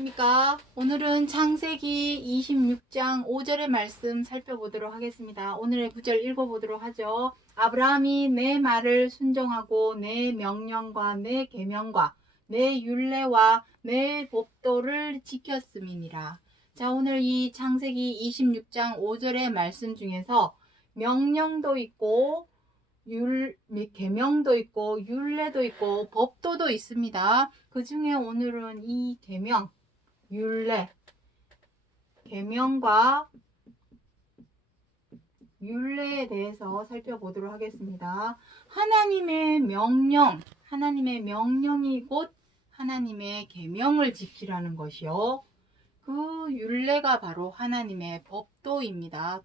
안녕하십니까. 오늘은 창세기 26장 5절의 말씀 살펴보도록 하겠습니다. 오늘의 구절 읽어보도록 하죠. 아브라함이 내 말을 순종하고 내 명령과 내 계명과 내 율례와 내 법도를 지켰음이니라. 자, 오늘 이 창세기 26장 5절의 말씀 중에서 명령도 있고 계명도 있고 율례도 있고 법도도 있습니다. 그 중에 오늘은 이 계명, 율례, 계명과 율례에 대해서 살펴보도록 하겠습니다. 하나님의 명령이 곧 하나님의 계명을 지키라는 것이요. 그 율례가 바로 하나님의 법도입니다.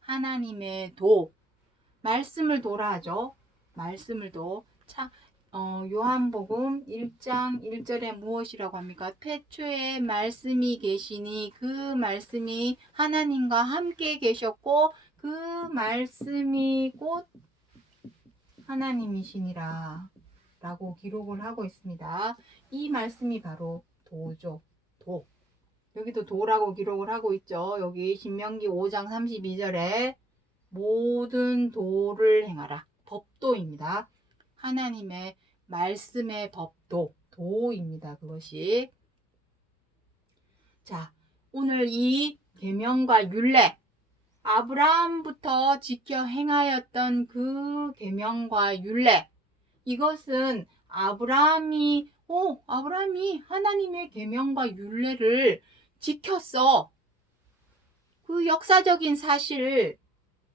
하나님의 말씀을 도라 하죠. 말씀을 요한복음 1장 1절에 무엇이라고 합니까? 태초에 말씀이 계시니 그 말씀이 하나님과 함께 계셨고 그 말씀이 곧 하나님이시니라 라고 기록을 하고 있습니다. 이 말씀이 바로 도죠. 여기도 도라고 기록을 하고 있죠. 여기 신명기 5장 32절에 모든 도를 행하라. 법도입니다. 하나님의 말씀의 도입니다. 그것이. 자, 오늘 이 계명과 율례, 아브라함부터 지켜 행하였던 그 계명과 율례, 이것은 아브라함이 하나님의 계명과 율례를 지켰어. 그 역사적인 사실을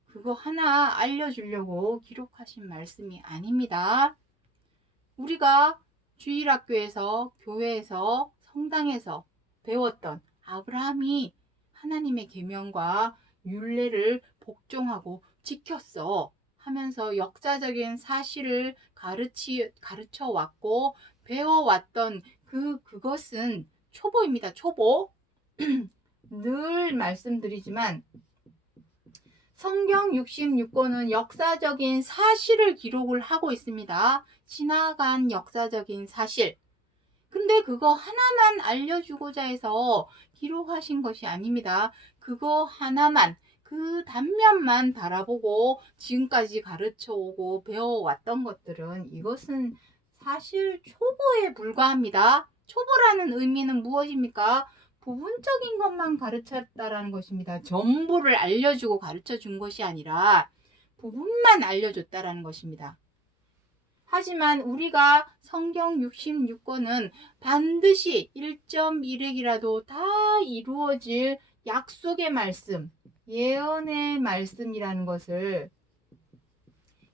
그거 하나 알려주려고 기록하신 말씀이 아닙니다. 우리가 주일학교에서, 교회에서, 성당에서 배웠던 아브라함이 하나님의 계명과 율례를 복종하고 지켰어 하면서 역사적인 사실을 가르쳐 왔고 배워왔던 그것은 초보입니다. 초보. 늘 말씀드리지만 성경 66권은 역사적인 사실을 기록을 하고 있습니다. 지나간 역사적인 사실. 근데 그거 하나만 알려주고자 해서 기록하신 것이 아닙니다. 그거 하나만, 그 단면만 바라보고 지금까지 가르쳐오고 배워왔던 것들은 이것은 사실 초보에 불과합니다. 초보라는 의미는 무엇입니까? 부분적인 것만 가르쳤다라는 것입니다. 전부를 알려주고 가르쳐 준 것이 아니라 부분만 알려줬다라는 것입니다. 하지만 우리가 성경 66권은 반드시 1.1획이라도 다 이루어질 약속의 말씀, 예언의 말씀이라는 것을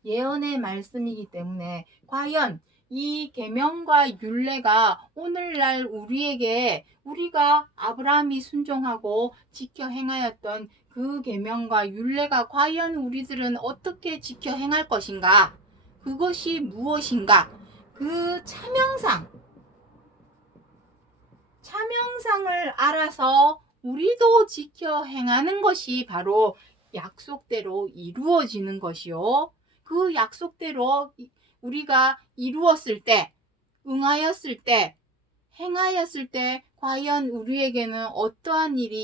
예언의 말씀이기 때문에 과연 이 계명과 율례가 오늘날 우리가 아브라함이 순종하고 지켜 행하였던 그 계명과 율례가 과연 우리들은 어떻게 지켜 행할 것인가? 그것이 무엇인가? 그 차명상을 알아서 우리도 지켜 행하는 것이 바로 약속대로 이루어지는 것이요. 그 약속대로 우리가 이루었을 때, 응하였을 때, 행하였을 때 과연 우리에게는 어떠한 일이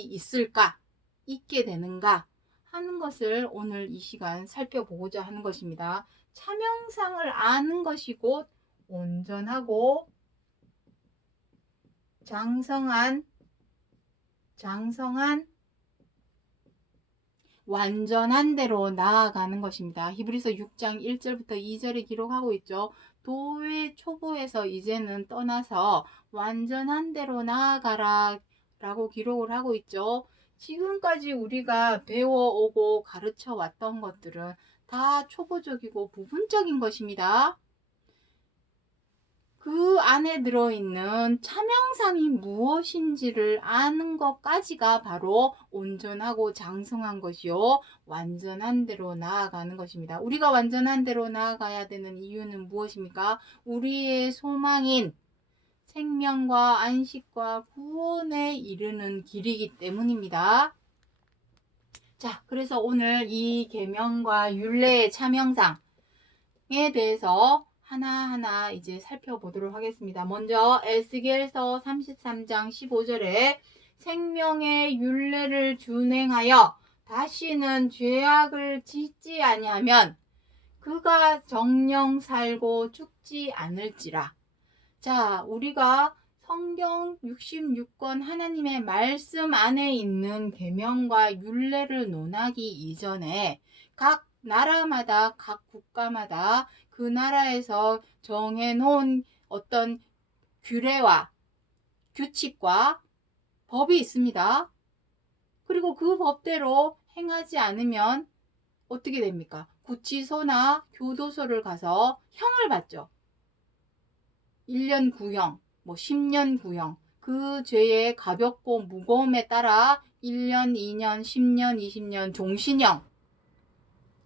있게 되는가 하는 것을 오늘 이 시간 살펴보고자 하는 것입니다. 차명상을 아는 것이 곧 온전하고 장성한 완전한 대로 나아가는 것입니다. 히브리서 6장 1절부터 2절에 기록하고 있죠. 도의 초보에서 이제는 떠나서 완전한 대로 나아가라 라고 기록을 하고 있죠. 지금까지 우리가 배워오고 가르쳐 왔던 것들은 다 초보적이고 부분적인 것입니다. 그 안에 들어있는 차명상이 무엇인지를 아는 것까지가 바로 온전하고 장성한 것이요. 완전한 대로 나아가는 것입니다. 우리가 완전한 대로 나아가야 되는 이유는 무엇입니까? 우리의 소망인 생명과 안식과 구원에 이르는 길이기 때문입니다. 자, 그래서 오늘 이 계명과 율례의 차명상에 대해서 하나하나 이제 살펴보도록 하겠습니다. 먼저 에스겔서 33장 15절에 생명의 율례를 준행하여 다시는 죄악을 짓지 아니하면 그가 정령 살고 죽지 않을지라. 자, 우리가 성경 66권 하나님의 말씀 안에 있는 계명과 율례를 논하기 이전에 각 나라마다 각 국가마다 그 나라에서 정해놓은 어떤 규례와 규칙과 법이 있습니다. 그리고 그 법대로 행하지 않으면 어떻게 됩니까? 구치소나 교도소를 가서 형을 받죠. 1년 구형, 10년 구형. 그 죄의 가볍고 무거움에 따라 1년, 2년, 10년, 20년 종신형.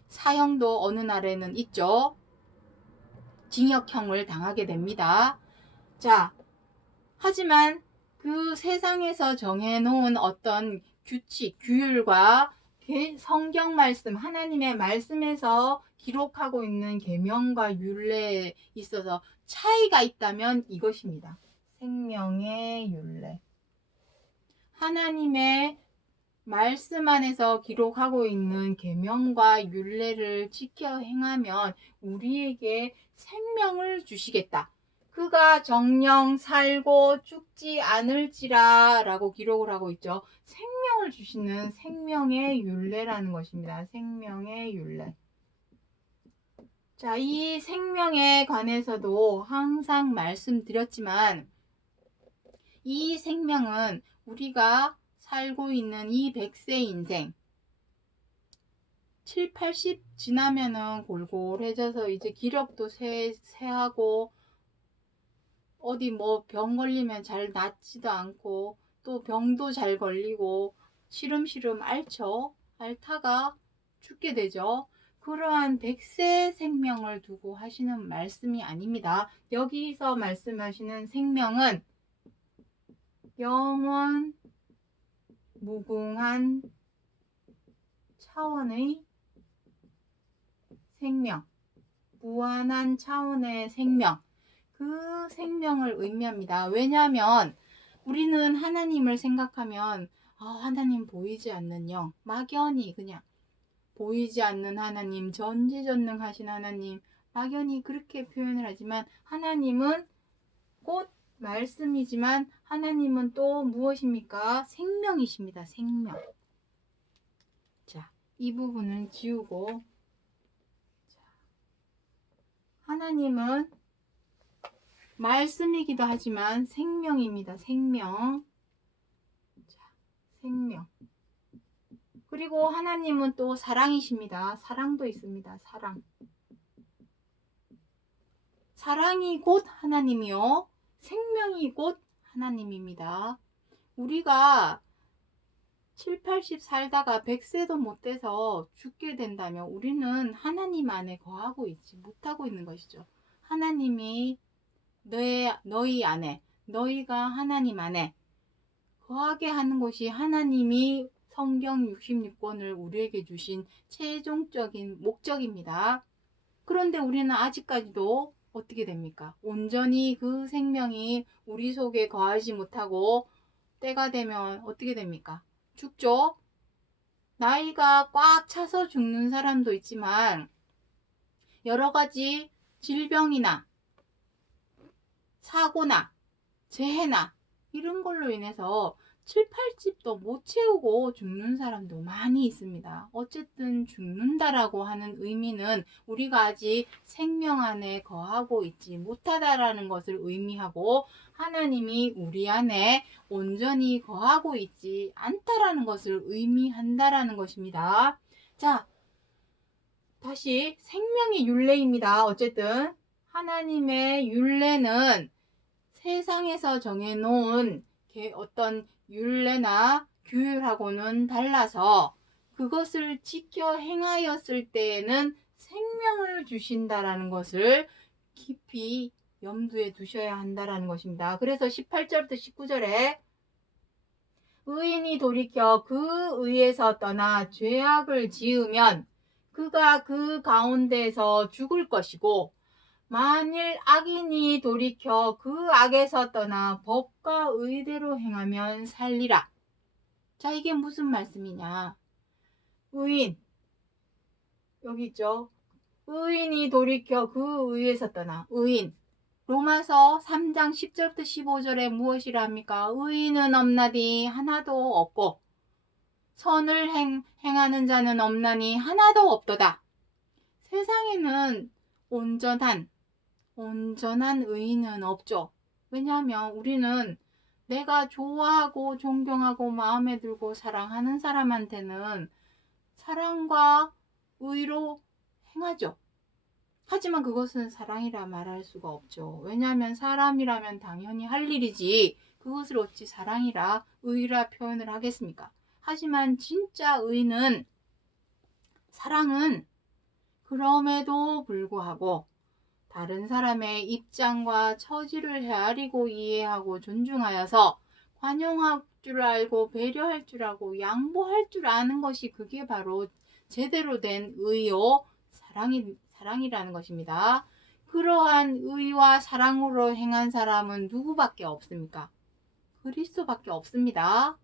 사형도 어느 날에는 있죠. 징역형을 당하게 됩니다. 자, 하지만 그 세상에서 정해놓은 어떤 규칙, 규율과 성경 말씀, 하나님의 말씀에서 기록하고 있는 계명과 율례에 있어서 차이가 있다면 이것입니다. 생명의 율례. 하나님의 말씀 안에서 기록하고 있는 계명과 율례를 지켜 행하면 우리에게 생명을 주시겠다. 그가 정령 살고 죽지 않을지라 라고 기록을 하고 있죠. 생명을 주시는 생명의 율례라는 것입니다. 생명의 율례. 자, 이 생명에 관해서도 항상 말씀드렸지만 이 생명은 우리가 살고 있는 이 100세 인생 7, 80 지나면은 골골해져서 이제 기력도 쇠하고 어디 병 걸리면 잘 낫지도 않고 또 병도 잘 걸리고 시름시름 앓다가 죽게 되죠. 그러한 100세 생명을 두고 하시는 말씀이 아닙니다. 여기서 말씀하시는 생명은 영원 무궁한 차원의 생명, 무한한 차원의 생명, 그 생명을 의미합니다. 왜냐하면 우리는 하나님을 생각하면 하나님 보이지 않는 영, 막연히 그냥 보이지 않는 하나님, 전지전능하신 하나님, 막연히 그렇게 표현을 하지만 하나님은 곧 말씀이지만 하나님은 또 무엇입니까? 생명이십니다. 생명. 자, 이 부분은 지우고 하나님은 말씀이기도 하지만 생명입니다. 생명. 자, 생명. 그리고 하나님은 또 사랑이십니다. 사랑도 있습니다. 사랑. 사랑이 곧 하나님이요. 생명이 곧 하나님입니다. 우리가 7, 80 살다가 100세도 못 돼서 죽게 된다면 우리는 하나님 안에 거하고 있지 못하고 있는 것이죠. 하나님이 너희 안에, 너희가 하나님 안에 거하게 하는 것이 하나님이 성경 66권을 우리에게 주신 최종적인 목적입니다. 그런데 우리는 아직까지도 어떻게 됩니까? 온전히 그 생명이 우리 속에 거하지 못하고 때가 되면 어떻게 됩니까? 죽죠? 나이가 꽉 차서 죽는 사람도 있지만 여러 가지 질병이나 사고나 재해나 이런 걸로 인해서 7, 80도 못 채우고 죽는 사람도 많이 있습니다. 어쨌든 죽는다라고 하는 의미는 우리가 아직 생명 안에 거하고 있지 못하다라는 것을 의미하고 하나님이 우리 안에 온전히 거하고 있지 않다라는 것을 의미한다라는 것입니다. 자, 다시 생명의 율례입니다. 어쨌든 하나님의 율례는 세상에서 정해놓은 어떤 율례나 규율하고는 달라서 그것을 지켜 행하였을 때에는 생명을 주신다라는 것을 깊이 염두에 두셔야 한다라는 것입니다. 그래서 18절부터 19절에 의인이 돌이켜 그 의에서 떠나 죄악을 지으면 그가 그 가운데서 죽을 것이고 만일 악인이 돌이켜 그 악에서 떠나 법과 의대로 행하면 살리라. 자, 이게 무슨 말씀이냐? 의인, 여기 있죠. 의인이 돌이켜 그 의에서 떠나. 의인. 로마서 3장 10절부터 15절에 무엇이라 합니까? 의인은 없나니 하나도 없고 선을 행하는 자는 없나니 하나도 없도다. 세상에는 온전한 의인은 없죠. 왜냐하면 우리는 내가 좋아하고 존경하고 마음에 들고 사랑하는 사람한테는 사랑과 의로 행하죠. 하지만 그것은 사랑이라 말할 수가 없죠. 왜냐하면 사람이라면 당연히 할 일이지 그것을 어찌 사랑이라 의라 표현을 하겠습니까? 하지만 진짜 의는, 사랑은 그럼에도 불구하고 다른 사람의 입장과 처지를 헤아리고 이해하고 존중하여서 관용할 줄 알고 배려할 줄 알고 양보할 줄 아는 것이, 그게 바로 제대로 된 의요 사랑이라는 것입니다. 그러한 의와 사랑으로 행한 사람은 누구밖에 없습니까? 그리스도밖에 없습니다.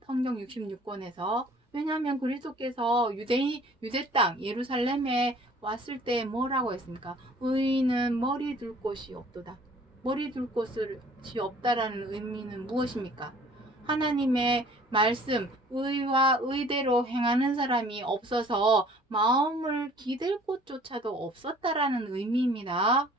성경 66권에서. 왜냐하면 그리스도께서 유대 땅 예루살렘에 왔을 때 뭐라고 했습니까? 의인은 머리 둘 곳이 없도다. 머리 둘 곳이 없다라는 의미는 무엇입니까? 하나님의 말씀, 의와 의대로 행하는 사람이 없어서 마음을 기댈 곳조차도 없었다라는 의미입니다.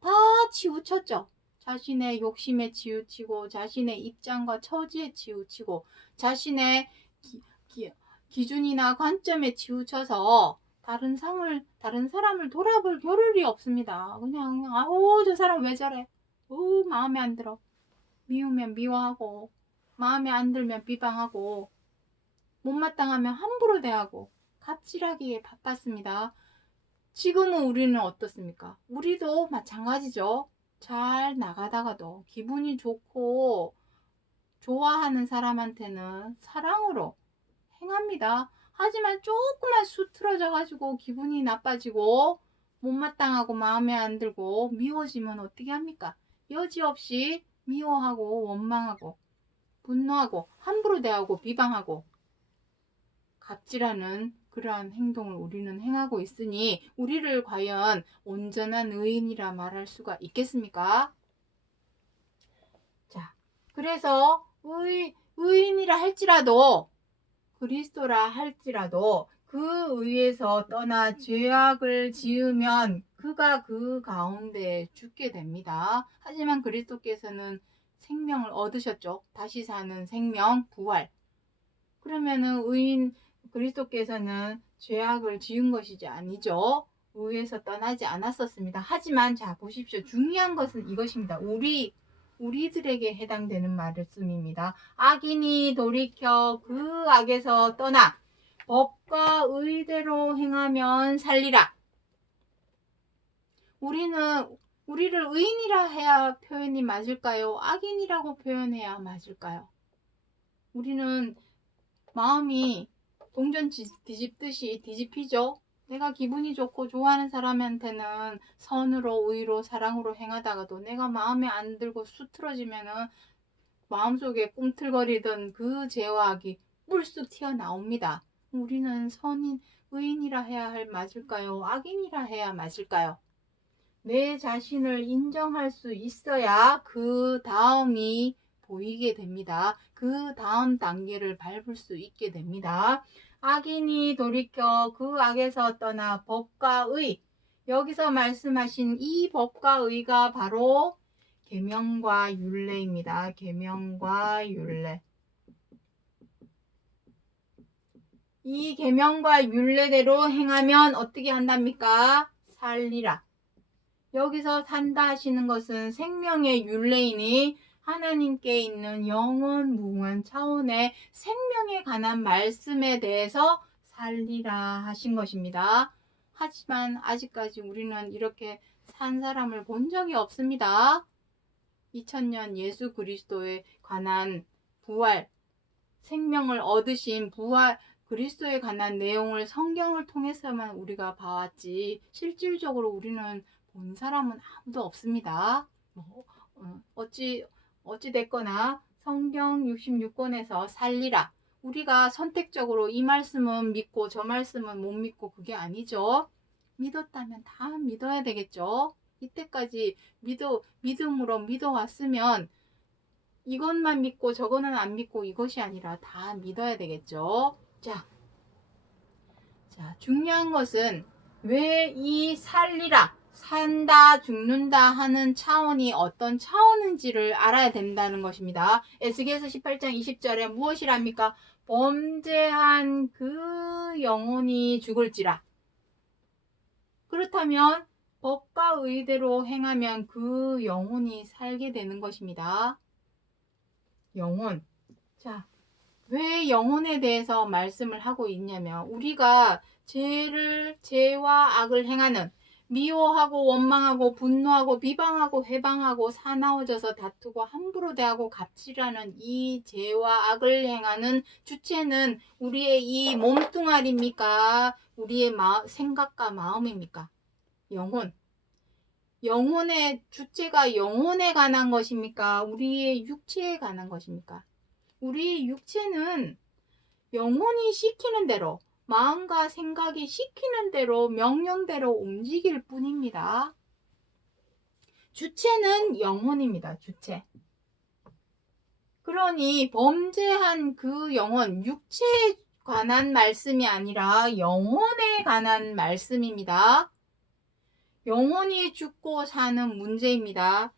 다 치우쳤죠. 자신의 욕심에 치우치고 자신의 입장과 처지에 치우치고 자신의 기준이나 관점에 치우쳐서 다른 사람을 돌아볼 겨를이 없습니다. 그냥 저 사람 왜 저래? 마음에 안 들어. 미우면 미워하고 마음에 안 들면 비방하고 못마땅하면 함부로 대하고 갑질하기에 바빴습니다. 지금은 우리는 어떻습니까? 우리도 마찬가지죠. 잘 나가다가도 기분이 좋고 좋아하는 사람한테는 사랑으로 행합니다. 하지만 조금만 수틀어져 가지고 기분이 나빠지고 못마땅하고 마음에 안 들고 미워지면 어떻게 합니까? 여지없이 미워하고 원망하고 분노하고 함부로 대하고 비방하고 갑질하는 그러한 행동을 우리는 행하고 있으니 우리를 과연 온전한 의인이라 말할 수가 있겠습니까? 자, 그래서 의인이라 할지라도, 그리스도라 할지라도 그 의에서 떠나 죄악을 지으면 그가 그 가운데 죽게 됩니다. 하지만 그리스도께서는 생명을 얻으셨죠. 다시 사는 생명, 부활. 그러면은 그리스도께서는 죄악을 지은 것이지 아니죠. 의에서 떠나지 않았었습니다. 하지만 자 보십시오. 중요한 것은 이것입니다. 우리들에게 해당되는 말씀입니다. 악인이 돌이켜 그 악에서 떠나 법과 의대로 행하면 살리라. 우리를 의인이라 해야 표현이 맞을까요? 악인이라고 표현해야 맞을까요? 우리는 마음이 동전 뒤집듯이 뒤집히죠. 내가 기분이 좋고 좋아하는 사람한테는 선으로 의로 사랑으로 행하다가도 내가 마음에 안 들고 수틀어지면은 마음속에 꿈틀거리던 그 죄와 악이 뿔쑥 튀어나옵니다. 우리는 의인이라 해야 맞을까요? 악인이라 해야 맞을까요? 내 자신을 인정할 수 있어야 그 다음이 보이게 됩니다. 그 다음 단계를 밟을 수 있게 됩니다. 악인이 돌이켜 그 악에서 떠나 법과 의, 여기서 말씀하신 이 법과 의가 바로 계명과 율례입니다. 계명과 율례. 이 계명과 율례대로 행하면 어떻게 한답니까? 살리라. 여기서 산다 하시는 것은 생명의 율례이니 하나님께 있는 영원 무궁한 차원의 생명에 관한 말씀에 대해서 살리라 하신 것입니다. 하지만 아직까지 우리는 이렇게 산 사람을 본 적이 없습니다. 2000년 예수 그리스도에 관한 부활, 생명을 얻으신 부활, 그리스도에 관한 내용을 성경을 통해서만 우리가 봐왔지 실질적으로 우리는 본 사람은 아무도 없습니다. 어찌 됐거나 성경 66권에서 살리라. 우리가 선택적으로 이 말씀은 믿고 저 말씀은 못 믿고 그게 아니죠. 믿었다면 다 믿어야 되겠죠. 이때까지 믿음으로 믿어왔으면 이것만 믿고 저거는 안 믿고 이것이 아니라 다 믿어야 되겠죠. 자, 중요한 것은 왜 이 살리라, 산다, 죽는다 하는 차원이 어떤 차원인지를 알아야 된다는 것입니다. 에스겔서 18장 20절에 무엇이랍니까? 범죄한 그 영혼이 죽을지라. 그렇다면 법과 의대로 행하면 그 영혼이 살게 되는 것입니다. 영혼. 자, 왜 영혼에 대해서 말씀을 하고 있냐면 우리가 죄와 악을 행하는 미워하고 원망하고 분노하고 비방하고 회방하고 사나워져서 다투고 함부로 대하고 갑질하는 이 죄와 악을 행하는 주체는 우리의 이 몸뚱아리입니까? 우리의 생각과 마음입니까? 영혼. 영혼의 주체가 영혼에 관한 것입니까? 우리의 육체에 관한 것입니까? 우리 육체는 영혼이 시키는 대로, 마음과 생각이 시키는 대로, 명령대로 움직일 뿐입니다. 주체는 영혼입니다. 주체. 그러니 범죄한 그 영혼, 육체에 관한 말씀이 아니라 영혼에 관한 말씀입니다. 영혼이 죽고 사는 문제입니다.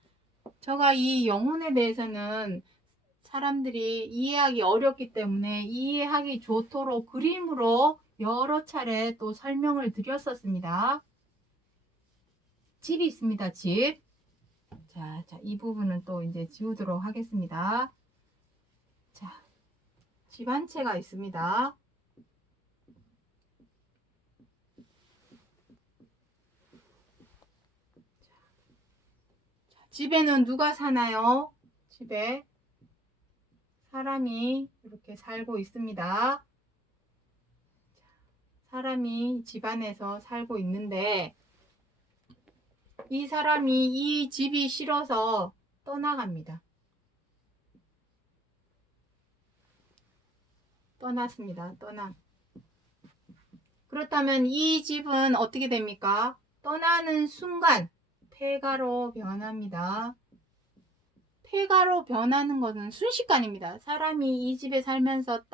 제가 이 영혼에 대해서는 사람들이 이해하기 어렵기 때문에 이해하기 좋도록 그림으로 여러 차례 또 설명을 드렸었습니다. 집이 있습니다. 집. 자, 이 부분은 또 이제 지우도록 하겠습니다. 자, 집 한 채가 있습니다. 집에는 누가 사나요? 집에 사람이 이렇게 살고 있습니다. 사람이 집안에서 살고 있는데 이 사람이 이 집이 싫어서 떠나갑니다. 떠났습니다. 그렇다면 이 집은 어떻게 됩니까? 떠나는 순간 폐가로 변합니다. 폐가로 변하는 것은 순식간입니다. 사람이 이 집에 살면서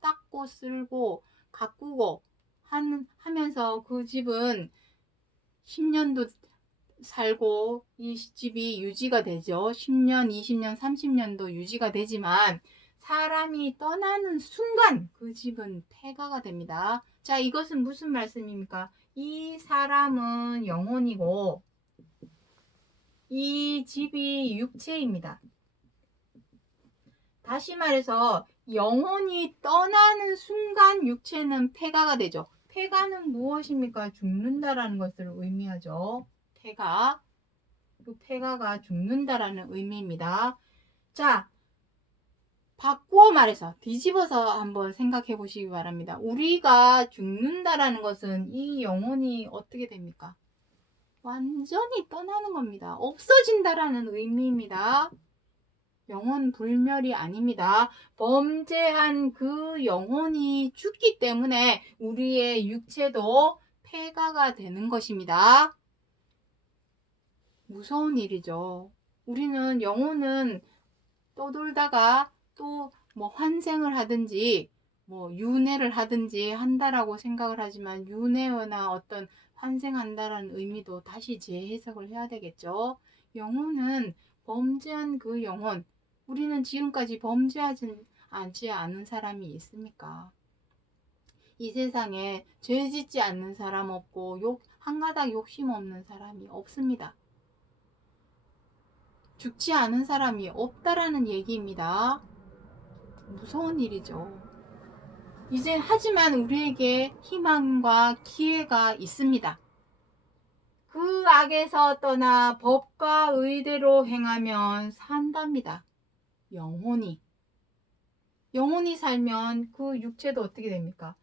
닦고 쓸고 가꾸고 하면서 그 집은 10년도 살고 이 집이 유지가 되죠. 10년, 20년, 30년도 유지가 되지만 사람이 떠나는 순간 그 집은 폐가가 됩니다. 자, 이것은 무슨 말씀입니까? 이 사람은 영혼이고 이 집이 육체입니다. 다시 말해서 영혼이 떠나는 순간 육체는 폐가가 되죠. 폐가는 무엇입니까? 죽는다라는 것을 의미하죠. 폐가. 그 폐가가 죽는다라는 의미입니다. 자, 바꾸어 말해서 뒤집어서 한번 생각해 보시기 바랍니다. 우리가 죽는다라는 것은 이 영혼이 어떻게 됩니까? 완전히 떠나는 겁니다. 없어진다라는 의미입니다. 영혼 불멸이 아닙니다. 범죄한 그 영혼이 죽기 때문에 우리의 육체도 폐가가 되는 것입니다. 무서운 일이죠. 우리는 영혼은 떠돌다가 또 뭐 환생을 하든지 뭐 윤회를 하든지 한다라고 생각을 하지만 윤회나 어떤 환생한다라는 의미도 다시 재해석을 해야 되겠죠. 영혼은 범죄한 그 영혼, 우리는 지금까지 범죄하지 않은 사람이 있습니까? 이 세상에 죄 짓지 않는 사람 없고 한 가닥 욕심 없는 사람이 없습니다. 죽지 않은 사람이 없다라는 얘기입니다. 무서운 일이죠. 이제 하지만 우리에게 희망과 기회가 있습니다. 그 악에서 떠나 법과 의대로 행하면 산답니다. 영혼이 살면 그 육체도 어떻게 됩니까?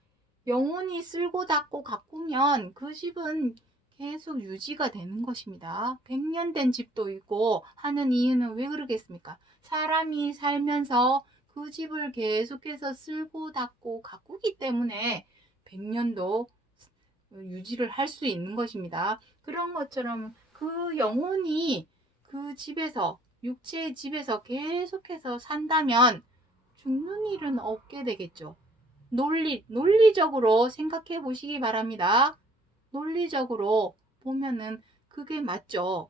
영혼이 쓸고 닦고 가꾸면 그 집은 계속 유지가 되는 것입니다. 100년 된 집도 있고 하는 이유는 왜 그러겠습니까? 사람이 살면서 그 집을 계속해서 쓸고 닦고 가꾸기 때문에 100년도 유지를 할 수 있는 것입니다. 그런 것처럼 그 영혼이 그 집에서, 육체의 집에서 계속해서 산다면 죽는 일은 없게 되겠죠. 논리적으로 생각해 보시기 바랍니다. 논리적으로 보면은 그게 맞죠.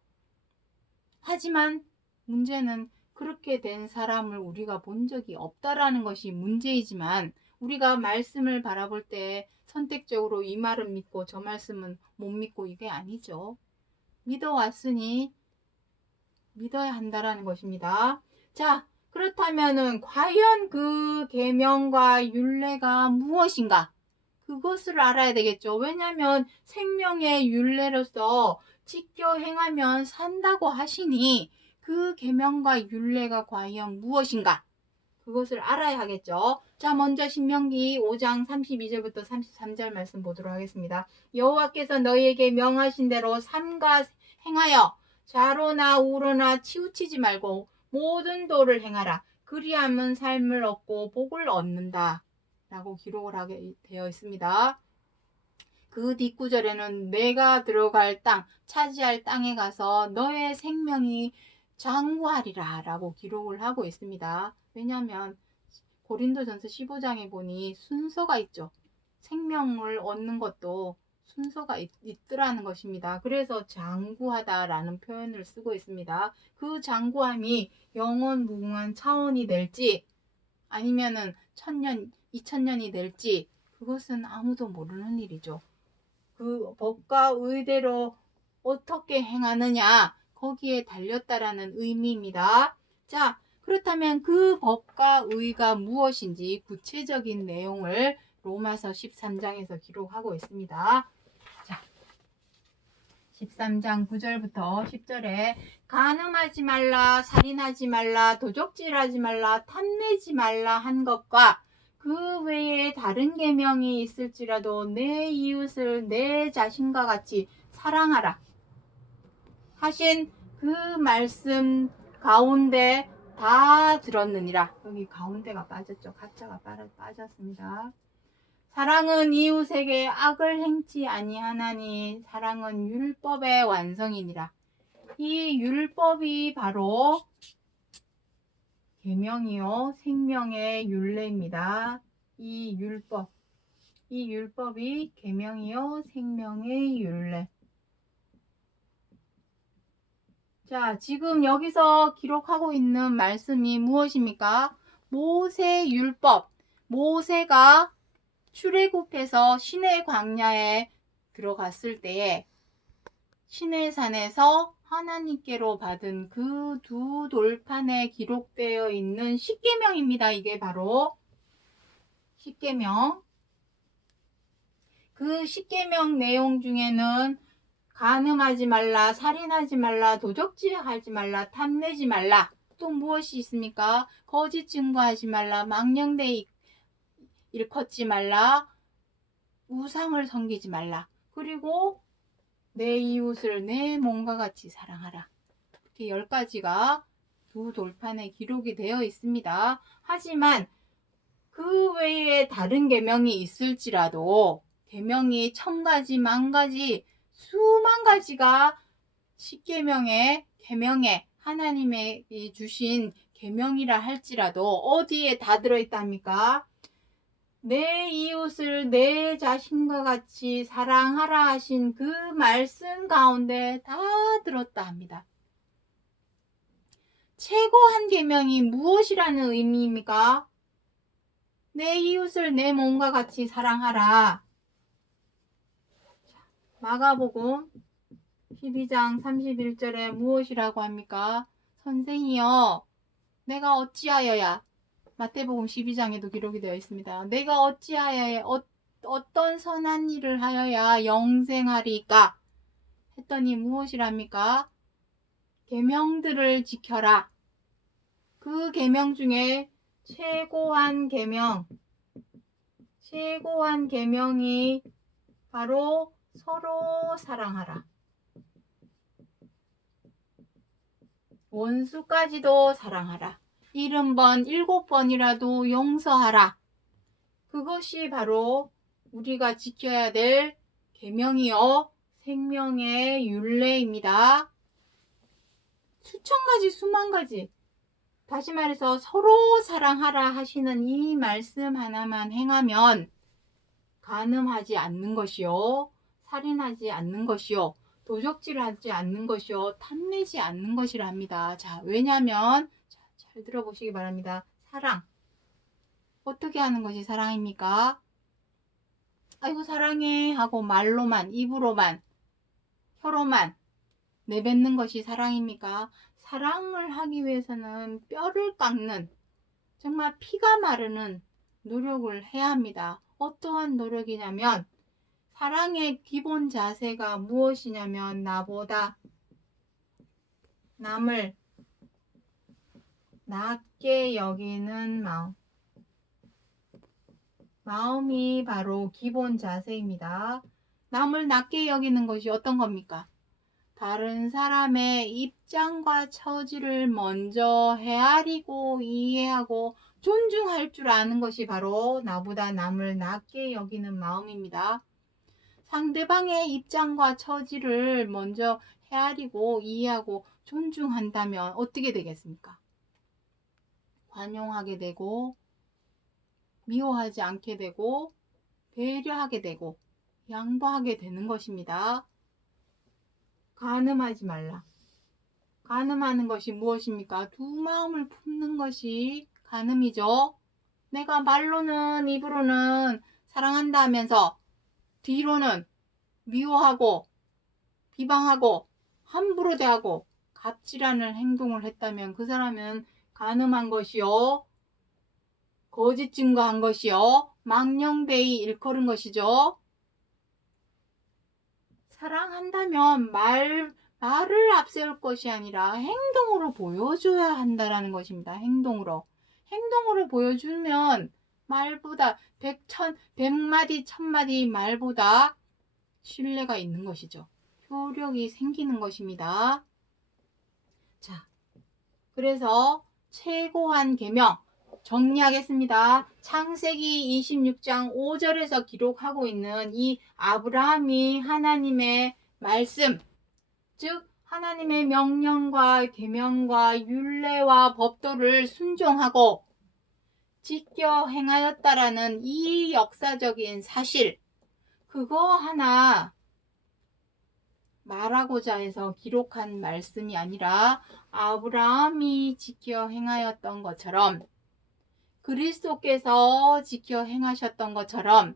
하지만 문제는 그렇게 된 사람을 우리가 본 적이 없다라는 것이 문제이지만, 우리가 말씀을 바라볼 때 선택적으로 이 말은 믿고 저 말씀은 못 믿고 이게 아니죠. 믿어왔으니 믿어야 한다라는 것입니다. 자, 그렇다면은 과연 그 계명과 율례가 무엇인가? 그것을 알아야 되겠죠. 왜냐하면 생명의 율례로서 지켜 행하면 산다고 하시니 그 계명과 율례가 과연 무엇인가? 그것을 알아야 하겠죠. 자, 먼저 신명기 5장 32절부터 33절 말씀 보도록 하겠습니다. 여호와께서 너희에게 명하신 대로 삼가 행하여 좌로나 우로나 치우치지 말고 모든 도를 행하라. 그리하면 삶을 얻고 복을 얻는다 라고 기록을 하게 되어 있습니다. 그 뒷구절에는 내가 들어갈 땅, 차지할 땅에 가서 너의 생명이 장구하리라 라고 기록을 하고 있습니다. 왜냐하면 고린도전서 15장에 보니 순서가 있죠. 생명을 얻는 것도 순서가 있더라는 것입니다. 그래서 장구하다라는 표현을 쓰고 있습니다. 그 장구함이 영원 무궁한 차원이 될지 아니면은 1000년, 2000년이 될지 그것은 아무도 모르는 일이죠. 그 법과 의대로 어떻게 행하느냐 거기에 달렸다라는 의미입니다. 자, 그렇다면 그 법과 의가 무엇인지 구체적인 내용을 로마서 13장에서 기록하고 있습니다. 자, 13장 9절부터 10절에 간음하지 말라, 살인하지 말라, 도적질하지 말라, 탐내지 말라 한 것과 그 외에 다른 계명이 있을지라도 내 이웃을 내 자신과 같이 사랑하라 하신 그 말씀 가운데 다 들었느니라. 여기 가운데가 빠졌죠. 가짜가 빠졌습니다. 사랑은 이웃에게 악을 행치 아니하나니 사랑은 율법의 완성이니라. 이 율법이 바로 계명이요 생명의 율례입니다. 이 율법이 계명이요 생명의 율례. 자, 지금 여기서 기록하고 있는 말씀이 무엇입니까? 모세 율법. 모세가 출애굽해서 시내 광야에 들어갔을 때에 시내산에서 하나님께로 받은 그 두 돌판에 기록되어 있는 십계명입니다. 이게 바로 십계명. 그 십계명 내용 중에는 간음하지 말라, 살인하지 말라, 도적질하지 말라, 탐내지 말라. 또 무엇이 있습니까? 거짓 증거하지 말라, 망령되이 일컫지 말라, 우상을 섬기지 말라. 그리고 내 이웃을 내 몸과 같이 사랑하라. 이렇게 10가지가 두 돌판에 기록이 되어 있습니다. 하지만 그 외에 다른 계명이 있을지라도 계명이 1000가지, 10,000가지, 수만 가지가 십계명의 계명에 하나님의 주신 계명이라 할지라도 어디에 다 들어있다 합니까? 내 이웃을 내 자신과 같이 사랑하라 하신 그 말씀 가운데 다 들었다 합니다. 최고한 계명이 무엇이라는 의미입니까? 내 이웃을 내 몸과 같이 사랑하라. 마가복음 12장 31절에 무엇이라고 합니까? 선생이여, 내가 어찌하여야, 마태복음 12장에도 기록이 되어 있습니다. 내가 어찌하여야 어떤 선한 일을 하여야 영생하리까? 했더니 무엇이랍니까? 계명들을 지켜라. 그 계명 중에 최고한 계명이 바로 서로 사랑하라. 원수까지도 사랑하라. 70번, 7번이라도 용서하라. 그것이 바로 우리가 지켜야 될 계명이요 생명의 율례입니다. 수천 가지, 수만 가지. 다시 말해서 서로 사랑하라 하시는 이 말씀 하나만 행하면 간음하지 않는 것이요, 살인하지 않는 것이요, 도적질하지 않는 것이요, 탐내지 않는 것이라 합니다. 자, 왜냐하면 잘 들어보시기 바랍니다. 사랑. 어떻게 하는 것이 사랑입니까? 아이고 사랑해 하고 말로만, 입으로만, 혀로만 내뱉는 것이 사랑입니까? 사랑을 하기 위해서는 뼈를 깎는, 정말 피가 마르는 노력을 해야 합니다. 어떠한 노력이냐면, 사랑의 기본 자세가 무엇이냐면 나보다 남을 낮게 여기는 마음. 마음이 바로 기본 자세입니다. 남을 낮게 여기는 것이 어떤 겁니까? 다른 사람의 입장과 처지를 먼저 헤아리고 이해하고 존중할 줄 아는 것이 바로 나보다 남을 낮게 여기는 마음입니다. 상대방의 입장과 처지를 먼저 헤아리고 이해하고 존중한다면 어떻게 되겠습니까? 관용하게 되고, 미워하지 않게 되고, 배려하게 되고, 양보하게 되는 것입니다. 간음하지 말라. 간음하는 것이 무엇입니까? 두 마음을 품는 것이 간음이죠. 내가 말로는, 입으로는 사랑한다 하면서 뒤로는 미워하고 비방하고 함부로 대하고 갑질하는 행동을 했다면 그 사람은 간음한 것이요, 거짓 증거한 것이요, 망령되이 일컬은 것이죠. 사랑한다면 말을 앞세울 것이 아니라 행동으로 보여줘야 한다라는 것입니다. 행동으로 보여주면 말보다 백마디 천마디 말보다 신뢰가 있는 것이죠. 효력이 생기는 것입니다. 자, 그래서 최고한 계명 정리하겠습니다. 창세기 26장 5절에서 기록하고 있는 이 아브라함이 하나님의 말씀, 즉 하나님의 명령과 계명과 율례와 법도를 순종하고 지켜 행하였다라는 이 역사적인 사실, 그거 하나 말하고자 해서 기록한 말씀이 아니라 아브라함이 지켜 행하였던 것처럼, 그리스도께서 지켜 행하셨던 것처럼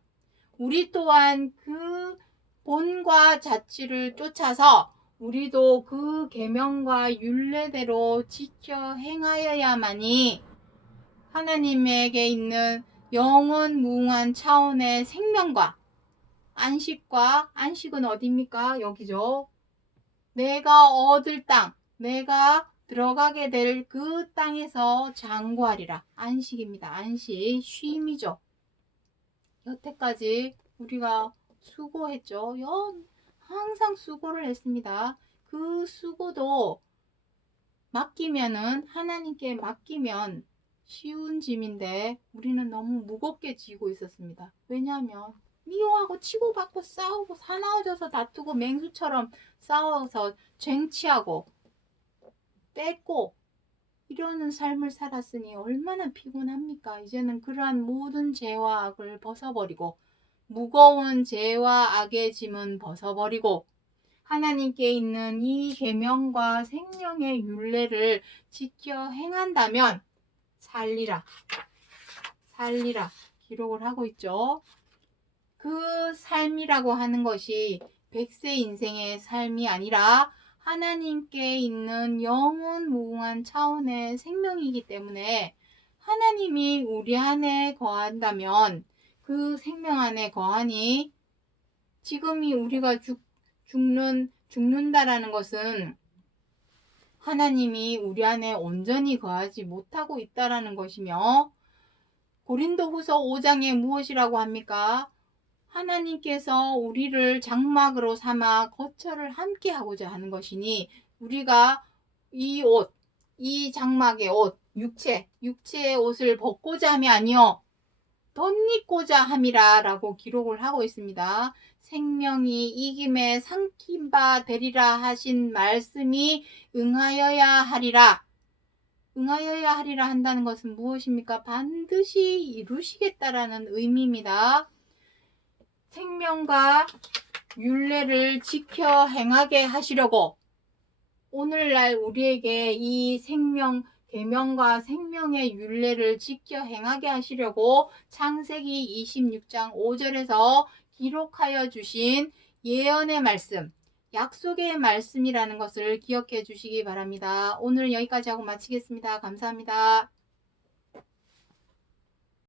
우리 또한 그 본과 자치를 쫓아서 우리도 그 계명과 율례대로 지켜 행하여야만이 하나님에게 있는 영원 무궁한 차원의 생명과 안식은 어디입니까? 여기죠. 내가 얻을 땅, 내가 들어가게 될 그 땅에서 장구하리라. 안식입니다. 안식, 쉼이죠. 여태까지 우리가 수고했죠. 항상 수고를 했습니다. 그 수고도 하나님께 맡기면 쉬운 짐인데 우리는 너무 무겁게 지고 있었습니다. 왜냐하면 미워하고 치고받고 싸우고 사나워져서 다투고 맹수처럼 싸워서 쟁취하고 뺏고 이러는 삶을 살았으니 얼마나 피곤합니까? 이제는 그러한 모든 죄와 악을 벗어버리고 무거운 죄와 악의 짐은 벗어버리고 하나님께 있는 이 계명과 생명의 율례를 지켜 행한다면 살리라 기록을 하고 있죠. 그 삶이라고 하는 것이 100세 인생의 삶이 아니라 하나님께 있는 영원 무궁한 차원의 생명이기 때문에 하나님이 우리 안에 거한다면 그 생명 안에 거하니 지금이 우리가 죽는다라는 것은 하나님이 우리 안에 온전히 거하지 못하고 있다라는 것이며 고린도후서 5장에 무엇이라고 합니까? 하나님께서 우리를 장막으로 삼아 거처를 함께 하고자 하는 것이니 우리가 이 옷, 이 장막의 옷, 육체의 옷을 벗고자 함이 아니요 덧입고자 함이라 라고 기록을 하고 있습니다. 생명이 이김에 삼킨 바 되리라 하신 말씀이 응하여야 하리라. 응하여야 하리라 한다는 것은 무엇입니까? 반드시 이루시겠다라는 의미입니다. 생명과 율례를 지켜 행하게 하시려고 오늘날 우리에게 이 계명과 생명의 율례를 지켜 행하게 하시려고 창세기 26장 5절에서 기록하여 주신 예언의 말씀, 약속의 말씀이라는 것을 기억해 주시기 바랍니다. 오늘 여기까지 하고 마치겠습니다. 감사합니다.